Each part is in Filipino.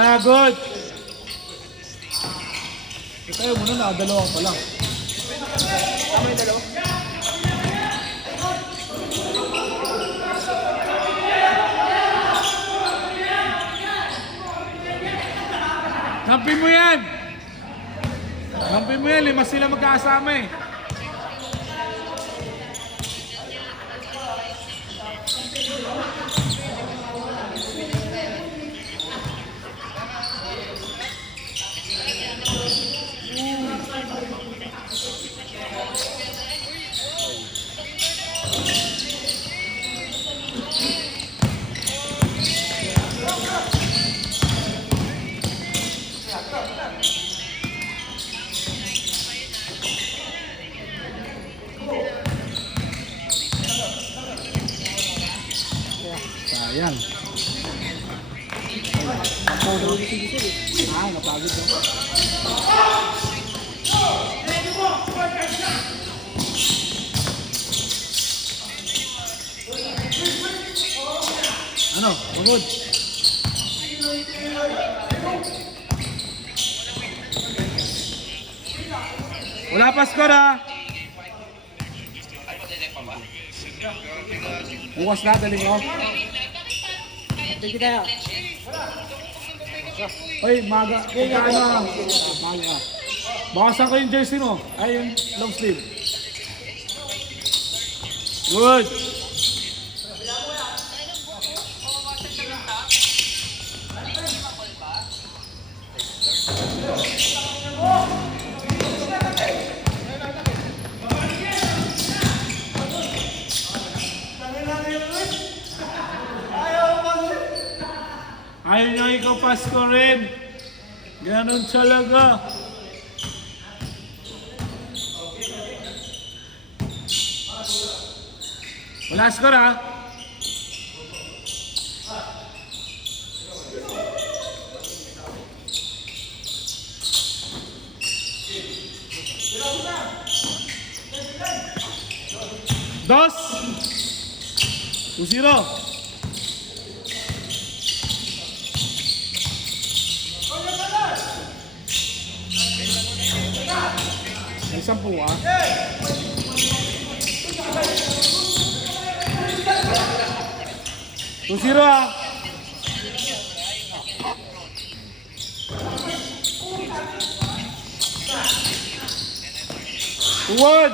Yeah, good. Tayo muna, nakadalawa pa lang. Tama yung dalawa. Kampi mo yan! Kampi mo yan, 5 sila magkakasama eh. Sayang. Ah, napagod mo. Ano? Pagod. Wala pa score ha. Bukas na, daling mo. Sige tayo. Oy, maga. Maga. Maga. Bakasan ko yung jersey mo. Ay, yung long sleeve. Good. Ayaw niya ikaw Pasko rin. Ganun talaga. Wala score ha. Dos. 2-0. May 10 ah. Tusiro ah. Tuwan.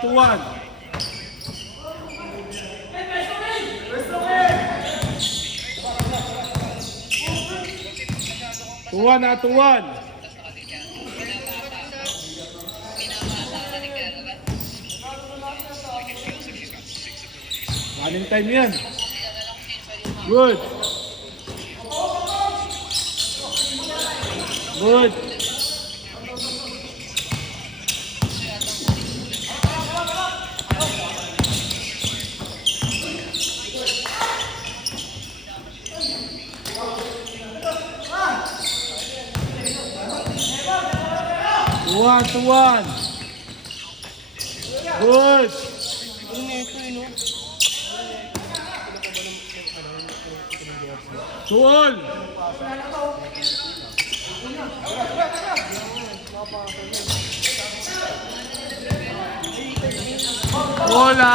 Tuwan. Tuwan. Running time yan. Good. Good. Tuwan. Good. Tuwan. Wala.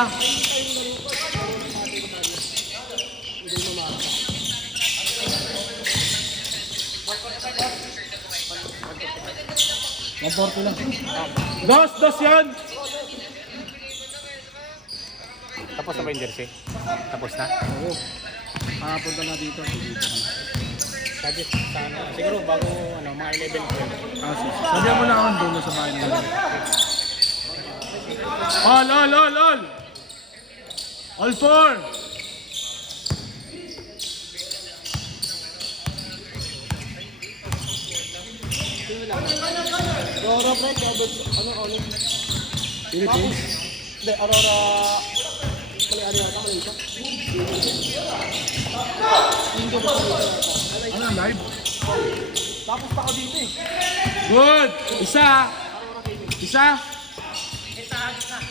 Laporto lang. Dos yan. Tapos na ba yung jersey? Tapos na? Oo. Punta na dito. Sabi sana. Siguro bago mga 11 ko. Sabihan mo na ako doon sa bahay nila. All. All 4. Aurora Pride, ano ulit? Philippines. Hindi, Aurora... Mali yata, mali ito. Ano, live? Tapos pa ako dito eh. Good! Isa!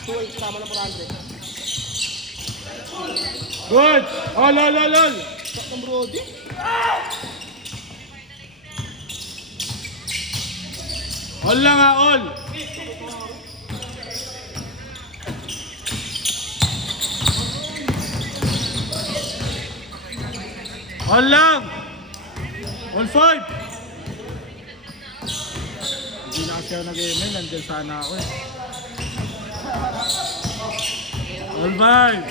2-8 tama na 400. Good! All, all, all, all! Sakang Brody. All lang ha, all! All lang! All five! Hindi na kasi ako nag-email, nandiyan sana ako eh. All five!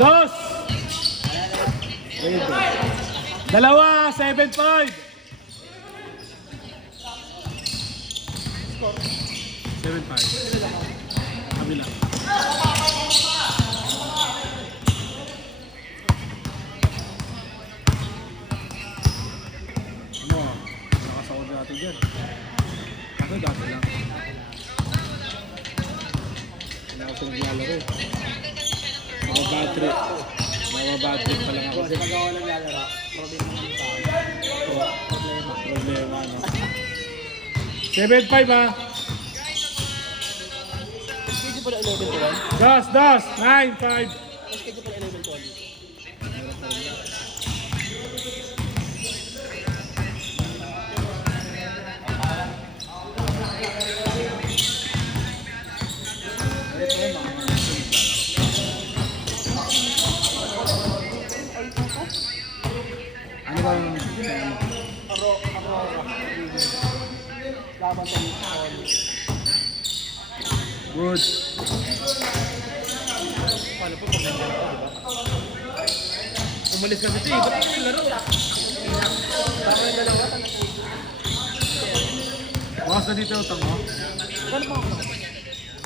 Dos! Dalawa, 7-5! 7-5. Kabila. Ano? Nakasakot natin dyan. Ako dati lang. Wala ako naglalaro. Bad trip. Bad trip pa lang ako. Kasi pag ako naglalaro, problema ng tao. Problema, no? 7-5 ha? Schedule pala 11 to 1. Das, 9-5. Schedule pala 11 to 1. Ano ba yung... Laban sa Nicole. Good. Paano po pag nandiyan ako, diba? Umalis kasi ito eh, ba't yung laro? Bukas na dito utang mo. Kano pa ako?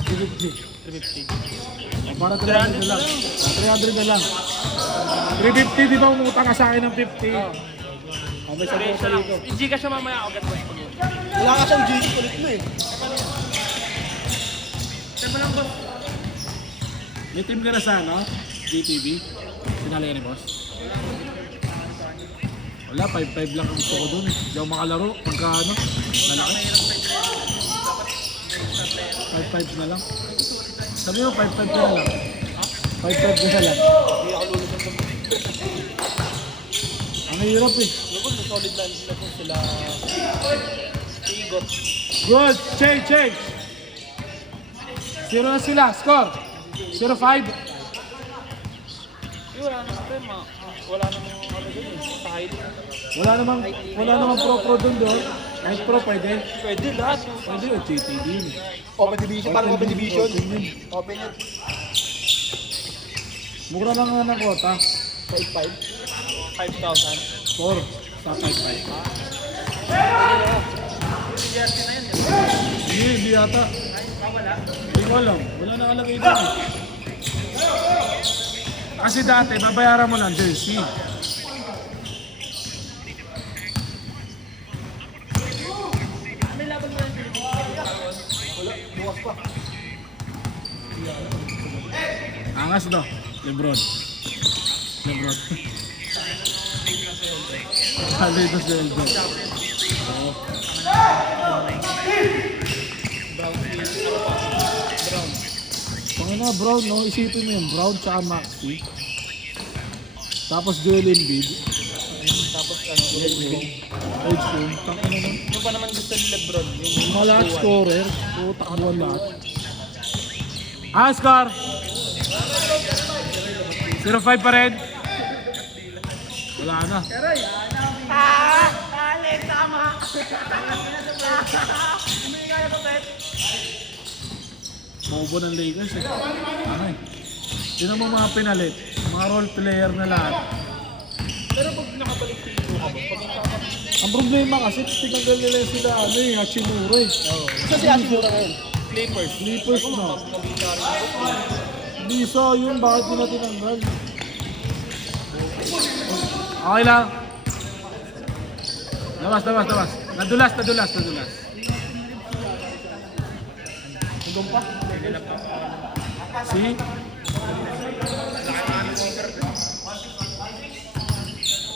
350. 350. Para 300 na lang. 300 na lang. 350, di ba umutang ka sa akin ng 50? Oh, may Sorry, sagot sa dito. Hindi ka siya mamaya agad boss. Wala ka siyang GG ulit mo eh. Saan lang boss? May team ka na sa ano? GTV? Sinali ka ni boss? Wala, 5-5 lang ang gusto ko dun eh. Hindi ako makalaro. Pagka ano, lalaki. 5-5 na lang. Sabi mo, 5-5 ka na lang. 5-5 ka na lang. Hindi ako lulusan sa mga. Ang hirap eh. Lugod, solid lang sila po sila. Igot. Good! Change! Zero na sila. Score! 0-5. Wala na sistema. Wala namang ano dun eh. Sa highlight. Wala namang pro doon doon. Kahit pro pwede. Pwede lahat. Pwede yung GTV yun eh. Open division, parang open division. Open yun. Open yun. Mura lang nga ng kota. 5-5. 5,000. 4 sa 5-5. Hindi yata. Hindi ko alam. Wala nakalagay doon eh. Kasi dati, babayaran mo lang jersey. Bukas pa. Angas no? Lebron. Kalitos sa elbow. Oo. Pangina, Brown, no? Isipin mo yun. Brown tsaka Maxi. Tapos Joel Embiid. Tapos ano, Age Boom. Tangina nun. yung pa naman gusto ni Lebron. Yung mga lahat scorer. Oo, takbuhan lahat. Score! 0-5 pa rin. Wala na. Bobo ng Lakers eh. Ano eh. Tinan mo mga pinalit. Mga role player na lahat. Pero pag nakabalik sa ito ka, pag Ang problema kasi tinanggal nila sila ano eh, Hachimura eh. isa si Hachimura ngayon. Clippers. Clippers na. Hindi isa yun, bakit nila tinanggal? Okay lang. Labas. Nadulas. Hanggang pa. See?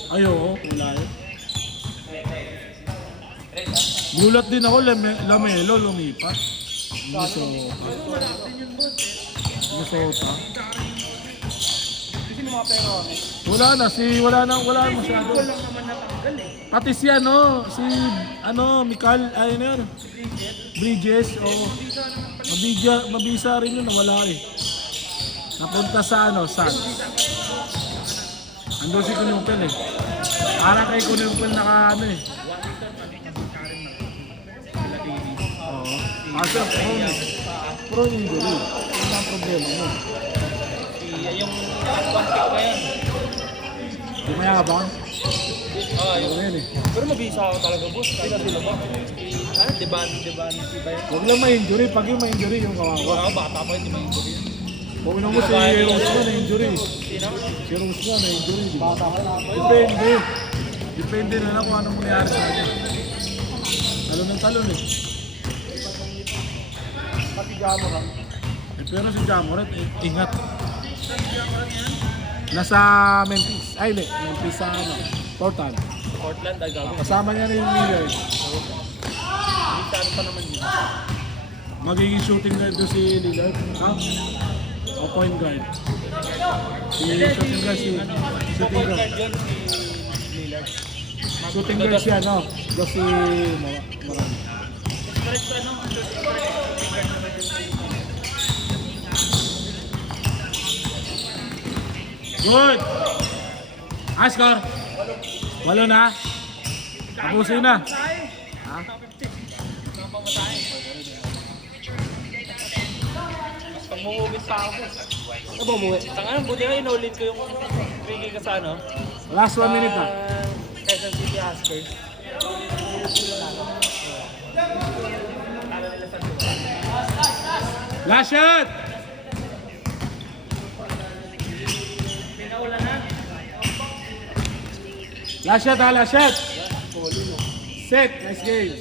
Ay, oo, wala eh. Gulat din ako, Lamelo, lumipat. Minnesota. Kasi mga pera kami. Wala na masyado. Pati si si Mikal, ayun yun. Bridges, oo. Mabisa rin yun, nawala eh. Napunta sa Suns. Ando si Kunumpel eh. Para kay Kunumpel eh. Oo. Kaso, pro injury. Yun ang problema mo. Yung nakakontik na yan. Di mayabang. Yung... Ano yun eh. Pero mabisa ako talaga, boss. Kaya sila ba? Ano? Deban ba yan? Huwag lang ma-injury. Pag yung ma-injury, yung kawawa. Bata pa hindi ma-injury. Huwag na mo si Rosman na-injury. Sino? Si Rosman na-injury. Depende na lang kung anong mangyari sa kanya. Talon ng talon eh. Pati Jamoran. Pero si Jamoran, ingat. Nasa Memphis. Ay, hindi. Memphis sa Portland. Portland, ay gagawin. Kasama niya rin yung Lillard. Saan pa naman yun? Magiging shooting guard doon si Lillard. Ha? O point guard. Shooting guard si... Shooting Point guard. guard yun, si Lillard. Shooting guard siya, no? Doon si... Marami. Good! High score! 8 na. Tapusin na. Ha? Pag mumugit pa ako. Ano ba umuwi? Tangan, buti na inulit ko yung bigay ka sa ano? Last 1 minute na. Quezon City Huskers. Last shot! Last shot ha, last shot! Set! Nice game!